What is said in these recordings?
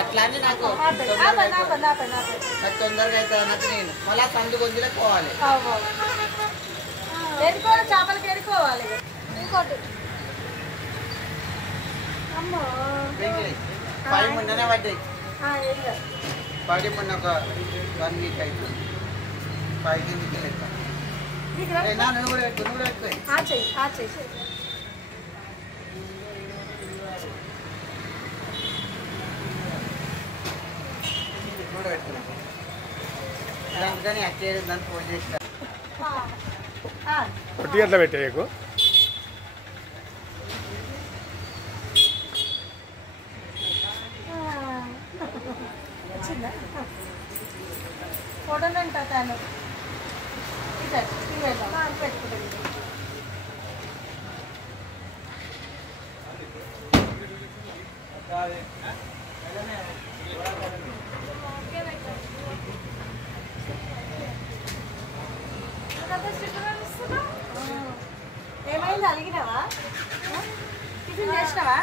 అట్లానే నాకు తొందరగా అయితే అన్నట్టు నేను మళ్ళీ సందు గొంతులో పోవాలి చేపలకి ఎరుకోవాలి ఇంకోటి పై మొన్ననే పడ్డాయి పడి మొన్న ఒక 1 వీక్ అవుతుంది పైకి లెక్క నువ్వు కూడా పెట్టుకోయి కొట్టి అట్లా పెట్టేయకు ఫోటోలు ఉంటాను పెట్టుకుంటాను ఏమైంది అలిగినావా టిఫిన్ చేసినావా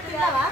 తిన్నావా